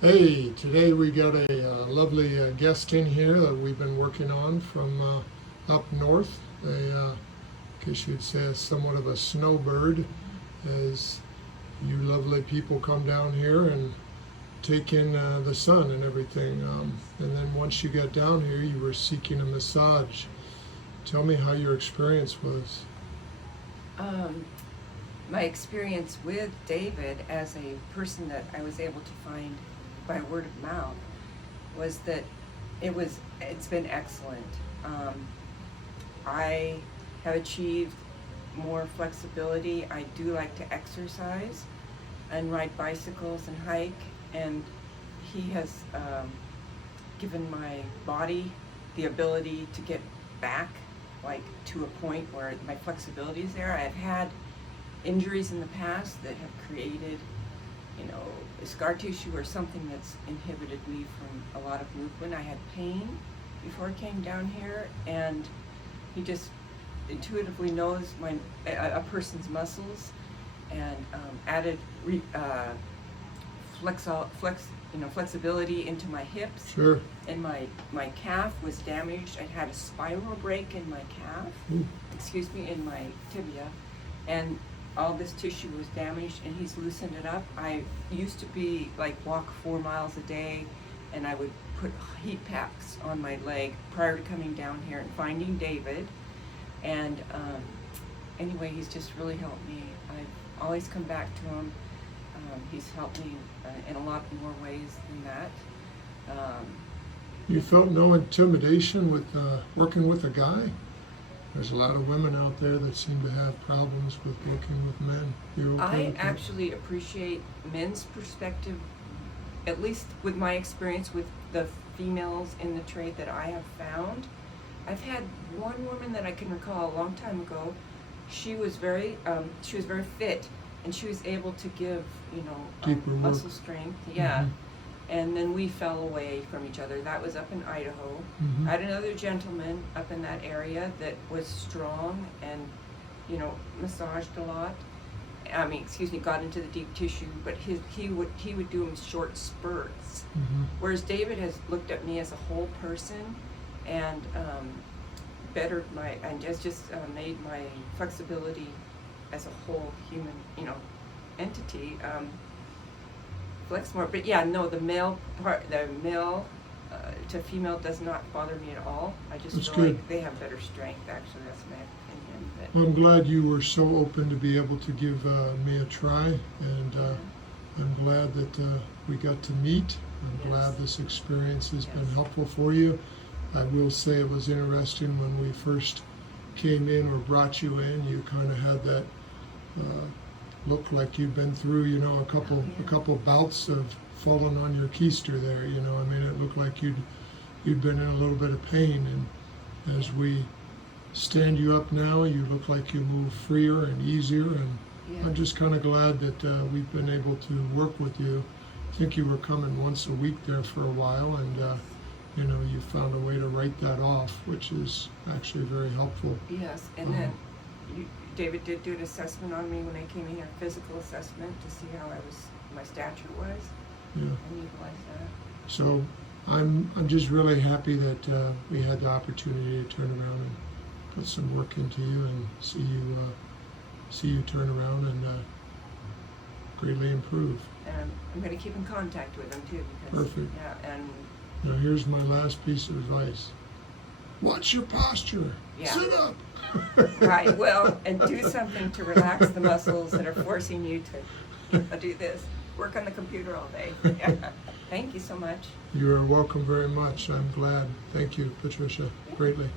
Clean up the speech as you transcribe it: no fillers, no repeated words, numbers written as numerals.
Hey, today we got a lovely guest in here that we've been working on from up north. I guess you'd say is somewhat of a snowbird, as you lovely people come down here and take in the sun and everything. And then once you got down here, you were seeking a massage. Tell me how your experience was. Um, my experience with David as a person that I was able to find by word of mouth was that it's been excellent. I have achieved more flexibility. I do like to exercise and ride bicycles and hike, and he has given my body the ability to get back like to a point where my flexibility is there. I've had injuries in the past that have created, scar tissue or something that's inhibited me from a lot of movement. I had pain before I came down here, and he just intuitively knows a person's muscles, and added flexibility into my hips. Sure. And my calf was damaged. I had a spiral break in my calf, in my tibia, and all this tissue was damaged, and he's loosened it up. I used to be walk 4 miles a day, and I would put heat packs on my leg prior to coming down here and finding David. And anyway, he's just really helped me. I've always come back to him. He's helped me in a lot more ways than that. You felt no intimidation with working with a guy? There's a lot of women out there that seem to have problems with working with men. You're okay I with that? actually appreciate men's perspective, at least with my experience with the females in the trade that I have found. I've had one woman that I can recall a long time ago. She was very fit, and she was able to give, Deeper work. muscle strength. Yeah. Mhm. And then we fell away from each other. That was up in Idaho. Mhm. I had another gentleman up in that area that was strong and, massaged a lot. Got into the deep tissue, but he would do them short spurts. Mhm. Whereas David has looked at me as a whole person, and bettered made my flexibility as a whole human, entity. Flex more, but the male to female does not bother me at all. I just That's feel good. like they have better strength. Actually, that's my opinion. But Well, I'm glad you were so open to be able to give me a try, and I'm glad that we got to meet. I'm glad this experience has been Yes. helpful for you. I will say it was interesting when we first came in or brought you in. You kind of had that look like you'd been through, a couple bouts of falling on your keister there. It looked like you'd been in a little bit of pain, and as we stand you up now, you look like you move freer and easier, and I'm just kind of glad that we've been able to work with you. I think you were coming once a week there for a while, and you found a way to write that off, which is actually very helpful. yes, and then David did do an assessment on me when I came in here, physical assessment, to see how my stature was, Yeah. and utilize that. So I'm just really happy that we had the opportunity to turn around and put some work into you and see you turn around and greatly improve. And I'm going to keep in contact with him too, because Perfect. and Now here's my last piece of advice. Watch your posture. Yeah. Sit up. right, well, and do something to relax the muscles that are forcing you to do this. Work on the computer all day. Yeah. Thank you so much. You are welcome very much. I'm glad. Thank you, Patricia, greatly.